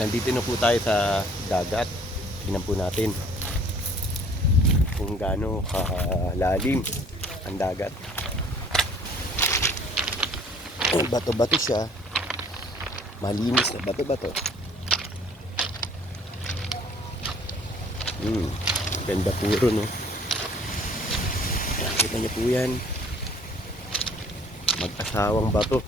Nandito na po tayo sa dagat. Tingnan po natin kung gaano kalalim ang dagat. Bato-bato siya. Malinis na bato-bato. Ganda puro, no? Nakita niyo po yan. Mag-asawang bato.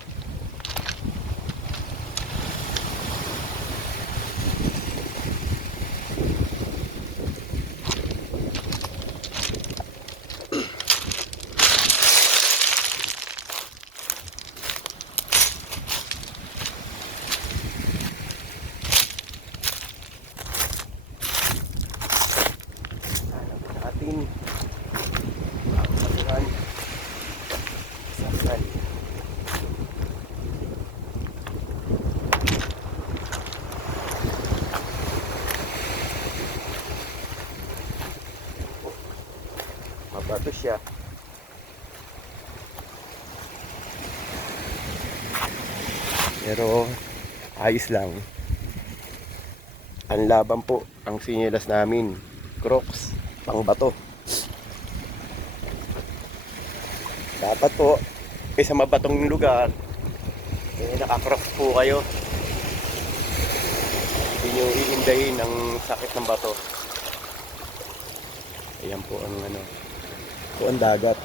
Ating batuhan sakal. Mabato siya. Pero ayos lang. Ang laban po ang sinyelas namin, Crocs, pang bato. Dapat po sa mabatong lugar naka-Crocs po kayo. Hindi nyo iindahin ang sakit ng bato. Ayan po ang po ang dagat.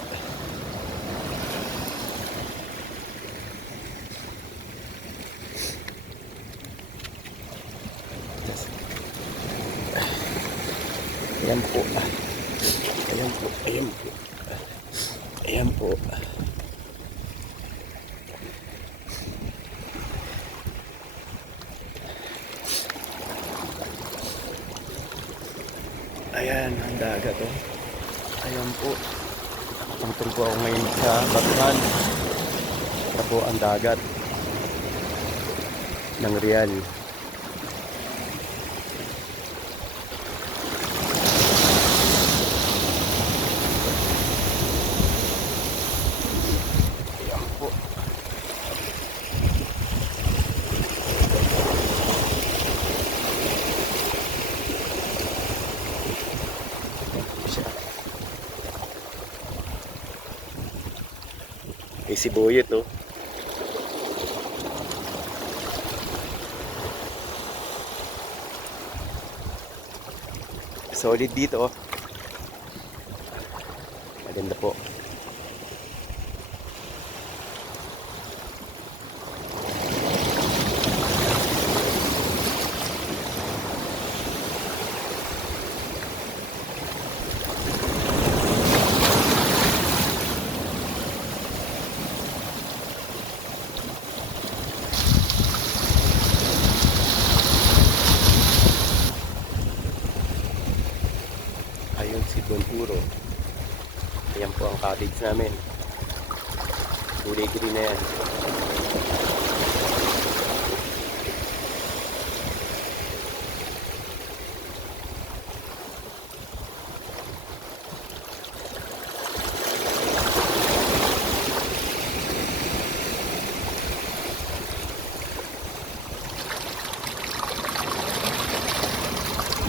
Ayan po. Ayan po. Ayan po. Ayan po. Ayan ang dagat, oh. Ayan po. Nakatungtong po ako ngayon sa batuhan. Ito po ang dagat ng Real. May sibuyot, oh. Solid dito, oh. Maganda po. Ayun si Bonpuro. Ayan po ang cottage namin. Kulay green na yan.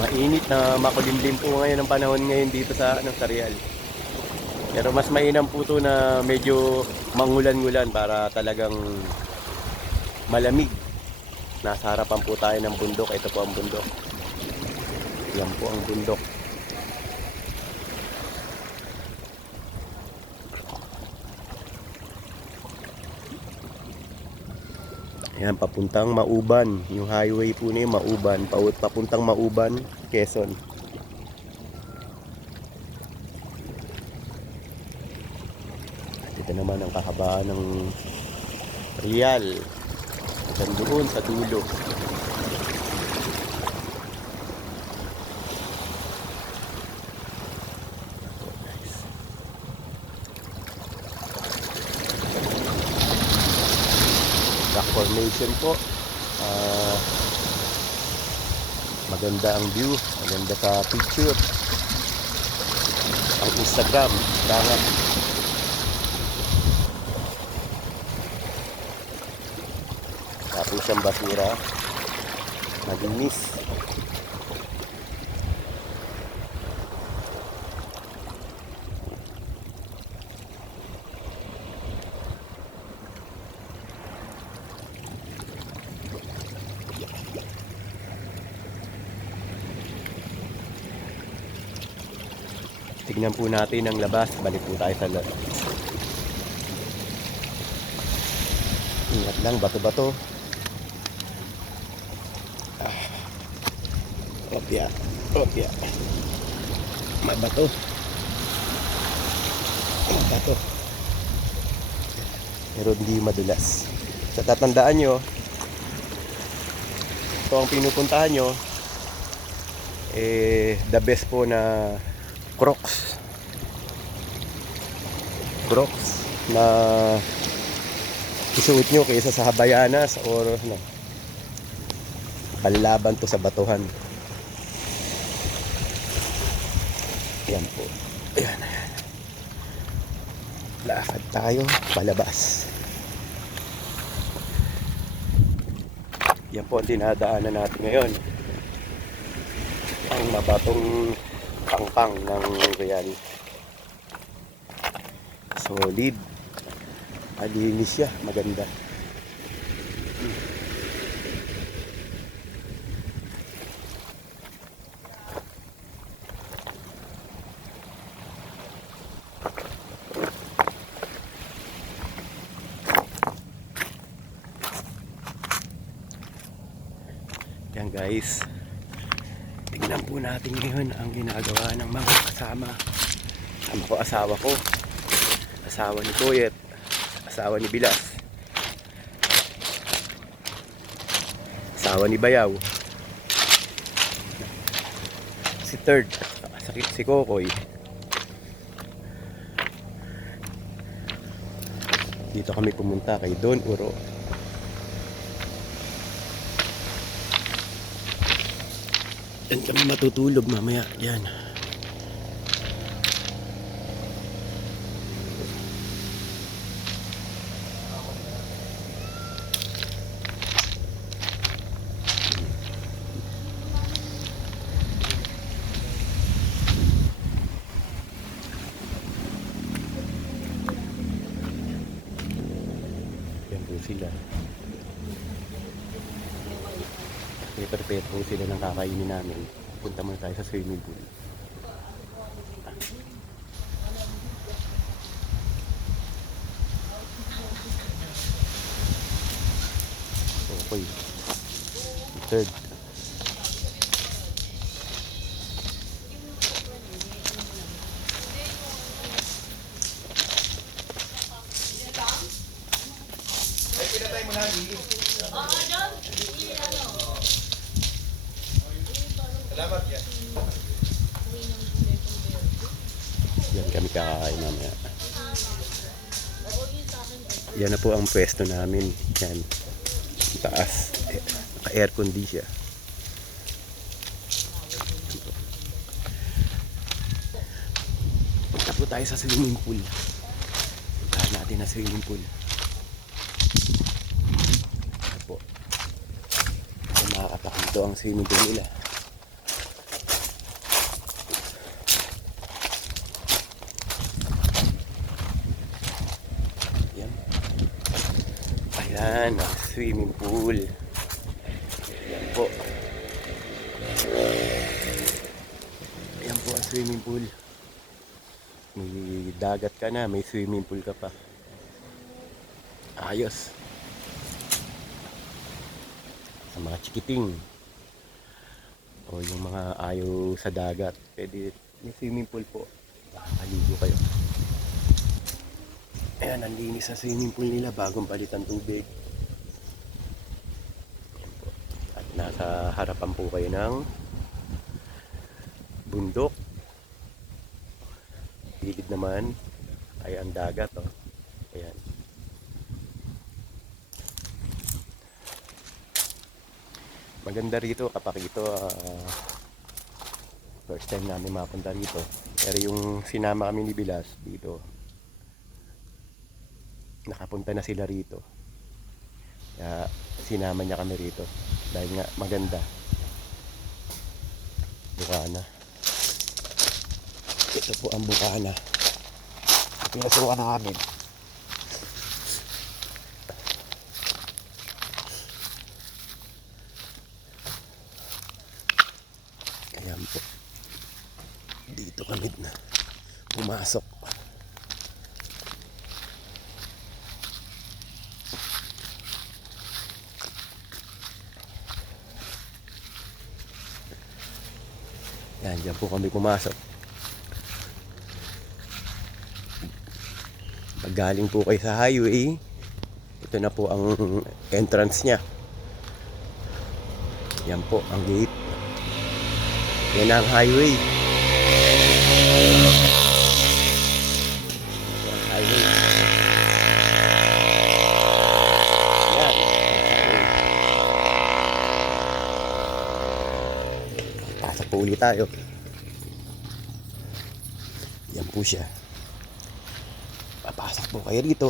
Mainit na makulimlim po ngayon ang panahon ngayon dito sa sa Real. Pero mas mainam po to na medyo mangulan-ngulan para talagang malamig. Nasa harapan po tayo ng bundok. Ito po ang bundok. Yan po ang bundok. Ayan, papuntang Mauban. Yung highway po na yung Mauban. Papuntang Mauban, Quezon. At ito naman ang kahabaan ng Real. Hanggang doon sa dulo. Rock formation po. Maganda ang view, maganda sa picture. Ang Instagram, dagat. Tapos siyang basura. Malinis. Tignan po natin ang labas. Balik po tayo sa ingat lang, bato-bato. Opya. Opya. Mabato. Mabato. Pero hindi madulas. Sa tatandaan nyo, ito ang pinupuntahan nyo, the best po na Crocs na isuot nyo kaysa sa Havaianas or ano, panlaban to sa batuhan. Yan po. Ayan. Lakad tayo palabas. Yan po ang dinadaanan natin ngayon. Ang mabatong pangpang ng Real. Solid. Malinis siya. Maganda. Yan guys. Tignan po natin ngayon ang ginagawa ng mga kasama. Kasama ko, asawa ko. Asawa ni Kuyet. Asawa ni Bilas. Asawa ni Bayaw. Si Third. Si Kokoy. Dito kami pumunta kay Don Uro. Yan kami matutulog mamaya. Yan. Yan po sila. Prepare po sila ng kakainin namin. Punta muna tayo sa swimming pool. Okay. Third. Ay, pinatay mo na, Lili. Salamat yan. Yan kami kakain mamaya. Yan na po ang pwesto namin. Yan. Taas. Naka-air condition. Punta po tayo sa swimming pool. Puntahan natin na swimming pool. Ito po. Ito makakatak dito ang swimming pool nila. Ayan, ang swimming pool. Ayan po. Ayan po ang swimming pool. May dagat ka na, may swimming pool ka pa. Ayos. Sa mga chikiting o yung mga ayaw sa dagat, pwede may swimming pool po. Makakaligo kayo. Ayan, ang linis sa swimming pool nila, bagong palitan tubig. At nasa harapan po kayo ng bundok. Gilid naman ay ang dagat. Oh. Ayan. Maganda rito kapag ito first time namin mapunta rito. Pero yung sinama kami ni Bilas dito, nakapunta na sila rito. Kaya sinama niya kami rito. Dahil nga maganda. Bukana. Ito po ang bukana. Pinasukan namin. Ayan po. Dito kami na pumasok. Yan, dyan po kami pumasok. Pag galing po kayo sa highway, ito na po ang entrance nya. Yan po ang gate. Yan ang highway. Ito ang highway. Yan. Pasok po ulit tayo. Yan po siya. Papasok po kayo dito.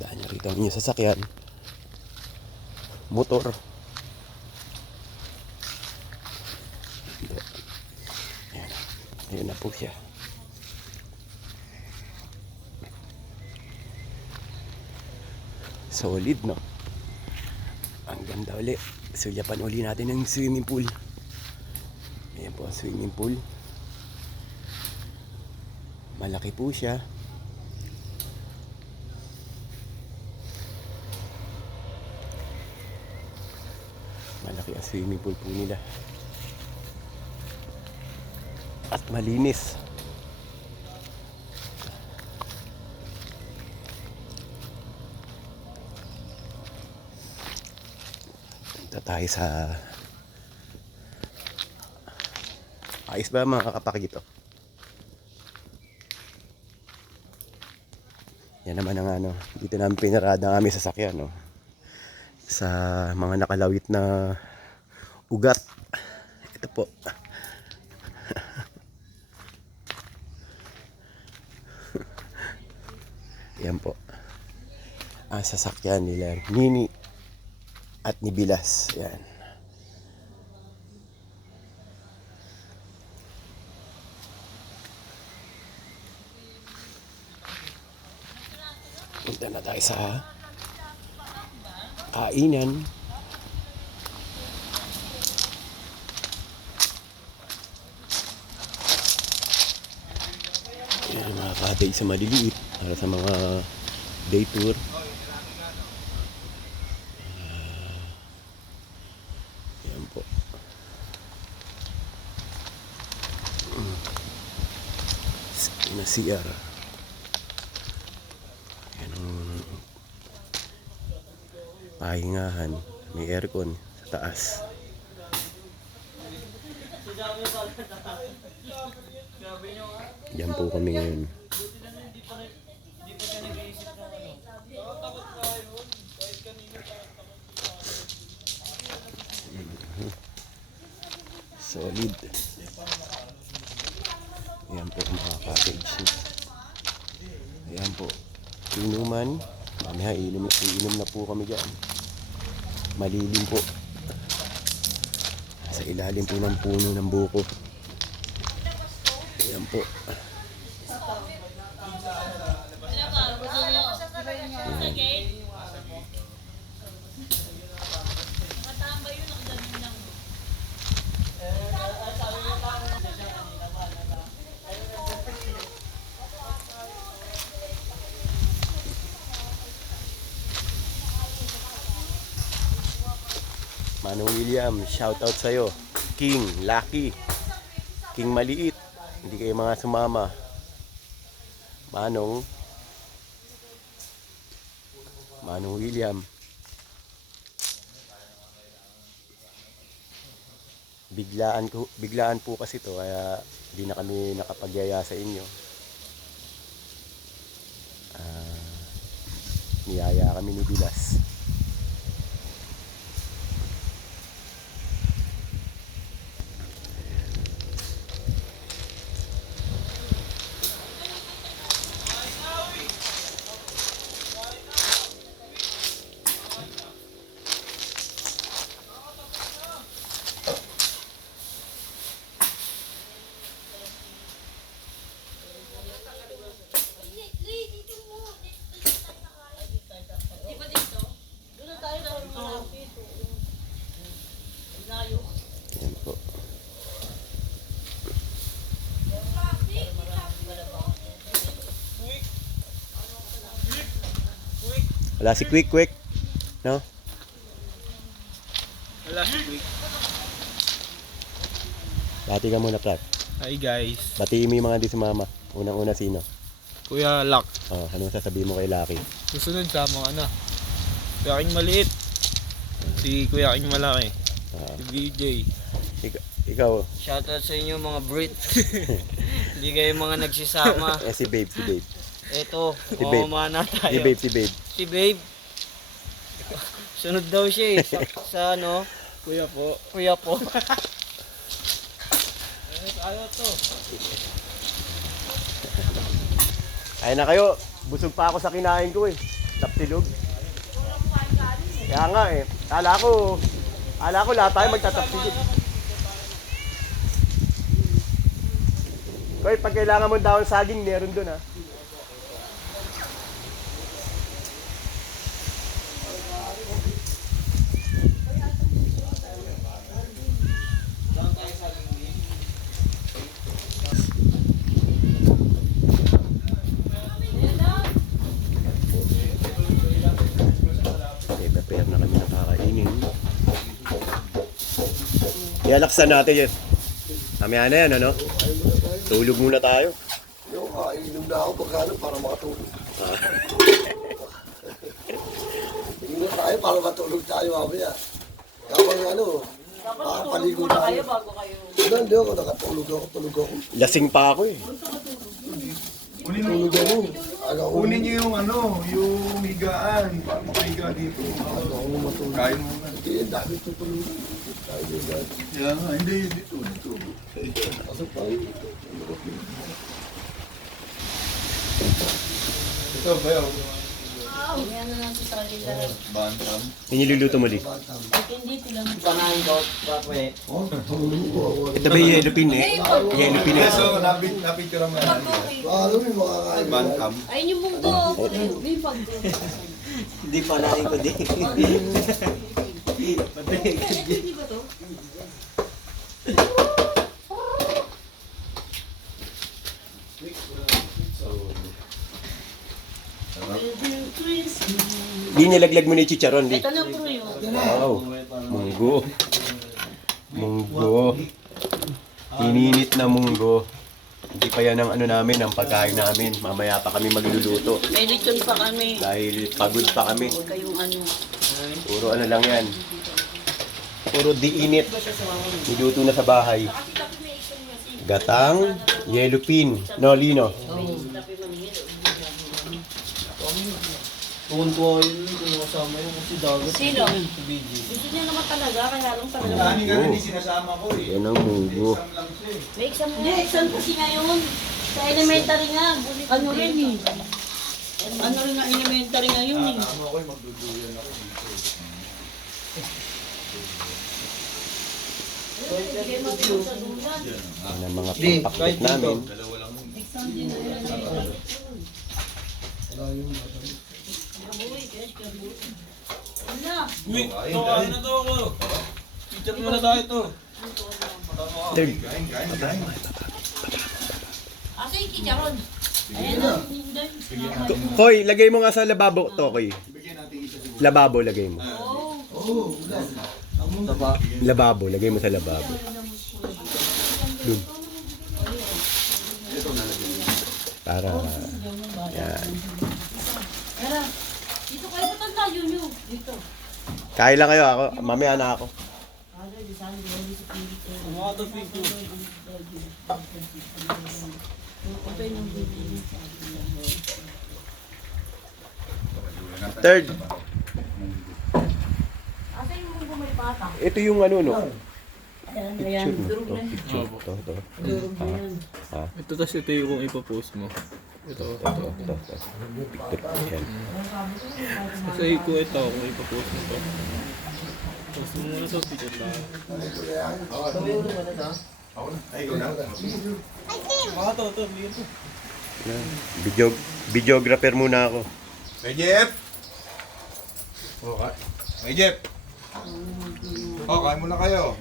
Daan nyo rito ang inyong sasakyan. Motor. Ayan. Ayan na po siya. Solid, no? Ang ganda ulit. Suyapan uli natin ng swimming pool. Ayan po ang swimming pool. Malaki po siya. Malaki ang swimming pool po nila. At malinis. Punta tayo sa... Ayos ba mga kakapakit ito? Yan naman ang ano. Dito namin pinarada ng aming sasakyan, no? Sa mga nakalawit na ugat. Ito po. Yan po. Ang sasakyan nila Nini at ni Bilas. Yan. Punta na tayo sa kainan. Yan, mga cottage sa maliliit para sa mga day tour. Yan po. Na CR. Yan ang pahingahan. May aircon sa taas. Diyan po kami ngayon. Solid. Ayan po ang mga cottage. Ayan po. Inuman. Mamaya iinom na po kami dyan. Malilim po. Sa ilalim po ng puno ng buko. Ayan po. Manong William, shout out sa'yo. King, Lucky, King Maliit. Hindi kayo mga sumama. Manong William. Biglaan po kasi to kaya hindi na kami nakapagyaya sa inyo. Niyaya kami ni Bilas. Wala si Quick Quick. No? Wala si Quick. Bati ka muna, Prat. Hi guys. Batiin mo yung mga di sumama. Unang-una sino? Kuya Lak. Oh, anong sasabihin mo kay Lucky? Susunod sa mga ano. Kuya King maliit. Si Kuya King malaki. Ah, Si BJ. ikaw, Shoutout sa inyo mga Brit. Hindi kayo mga nagsisama. si Babe, si Babe. Ito, Si Babe. mamana tayo. Si Babe, si Babe. Si Babe. Sunod daw siya eh. Sa ano, Kuya po. kuya po. Ayaw to. Ayun na kayo, busog pa ako sa kinain ko eh. Tapsilog. Kaya nga eh, kala ko lahat tayo magtatapsilog. Koy, pag kailangan mo daw ng saging, meron dun ha. Okay, prepare na kami ng kakainin. Ialaksan natin yun. Mamaya na yan, ano? Tulog muna tayo. Yung inom na ako pagkano para makatulog. Inom na tayo para matulog tayo mamaya. Kapag ano, makapaligo na kayo bago kayo. Hindi ako, nakatulog ako. Lasing pa ako eh. Tulog ako. Kunin niyo yung ano, yung higaan. Para makahiga dito. Aga ako matulog. Kain mo na. Hindi, dami tutulog. Tayo din yan. Kaya nga, hindi, dito. Pasok tayo. Ito ba yun? Yan na lang sa kanila. Bantam. Yung niluluto mo, Lee. Panahin ko, bakwe. Oh, tulog ko. Ito ba yung yellow pin eh? Yellow pin eh. So, napit ko naman. Alam mo yung makakain. Bantam. Ayun yung mundo. May pagdo. Hindi panahin ko din. Hindi ba to? Di nilaglag mo na yung chicharon, Lee. Ito na po yun. Wow. Munggo. Munggo. Ininit na munggo. Hindi pa yan ang ano namin, ang pagkain namin. Mamaya pa kami magluluto. May lechon pa kami. Dahil pagod pa kami. Huwag kayong ano. Puro ano lang yan. Puro diinit. Niluto na sa bahay. Gatang, yellow pin. No, Lino? Tuwan-tuwa yun kung kasama yun kasi dagat. Sino? Si BJ. Gusto niya naman talaga, kaya lang talaga. Dani nga rin sinasama ko eh. Yan ang munggo. Isang lang siya eh. May exam na. May exam kasi ngayon. Sa elementary nga. Ano rin eh. Ano rin ang elementary ngayon eh. Tama ko eh, magduduyan ako dito. Bigay mo din sa dulan. Yan ang mga pampakbit namin. Wala. Quick, kain na to ako. Picture muna tayo to. Third. Asa yung kicharon? Ayan na. Hindi. Koy, lagay mo nga sa lababo to, Koy. Lababo, lagay mo. Lababo, lagay mo sa lababo. Dun. Para, yan. Tara. Dito kayo matanda yun yun. Dito. Kain lang kayo ako. Mamaya na ako. Mga to picture. Third. Asa yung mga bumipata? Ito yung ano, no? Ayan, ayan. Picture mo. Picture. Ito. Ito tas ito yung kung ipopost mo. Ito. Picture. Yan. Kasi ko ito kung ipopost mo to. Post mo muna sa picture lang. Ay, ikaw na. Mga to, bigyan to. Videographer muna ako. May Jeff! Okay. May Jeff! Oh, kain muna kayo.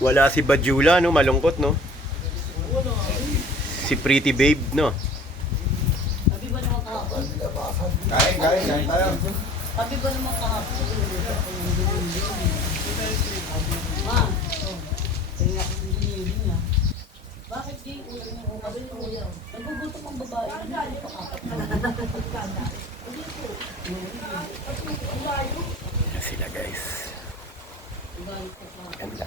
Wala si Bajula, no? Malungkot, no? Si Pretty Babe, no? Sabi ba naman ako? Kain tayo. Sabi ba naman kahapon? Ma, kaya nga kung binili niya. Bakit di ulo niya? Kasi nagugutom ang babae. Ano pa kapat? Yan sila guys. Ganda.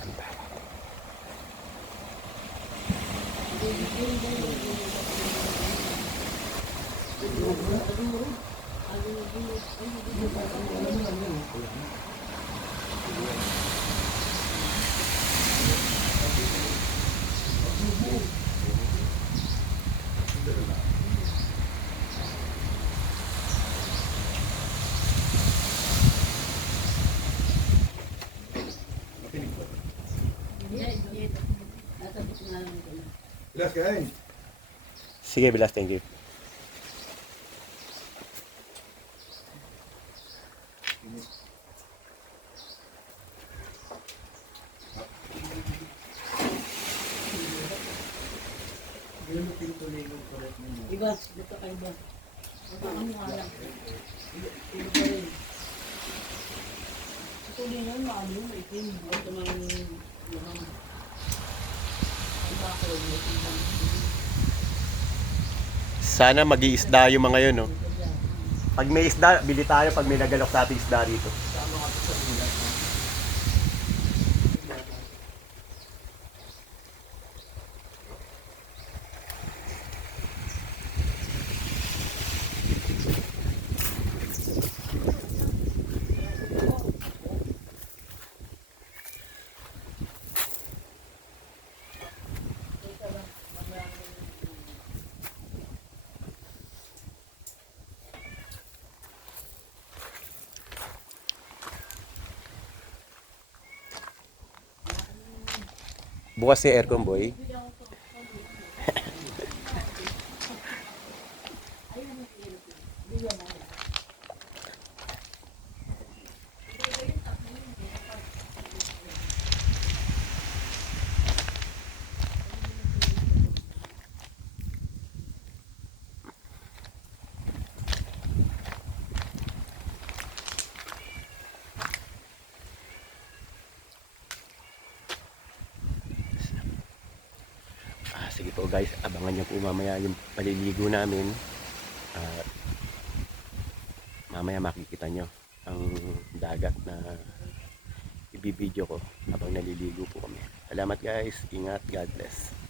Bilas kain. Sige, Bilas, thank you. Iba, dito kayo ba? Ang nga lang. Iba pa rin. Ito din yun, maano, maitim. Ito naman yung Sana mag-iisda yung mga yun, no? Pag may isda, bili tayo pag may nagalok sa ating isda dito. Bukas si aircon, boy. Sige po guys, abangan nyo po mamaya yung paliligo namin. At mamaya makikita nyo ang dagat na ibibideo ko habang naliligo po kami. Salamat guys, ingat, God bless.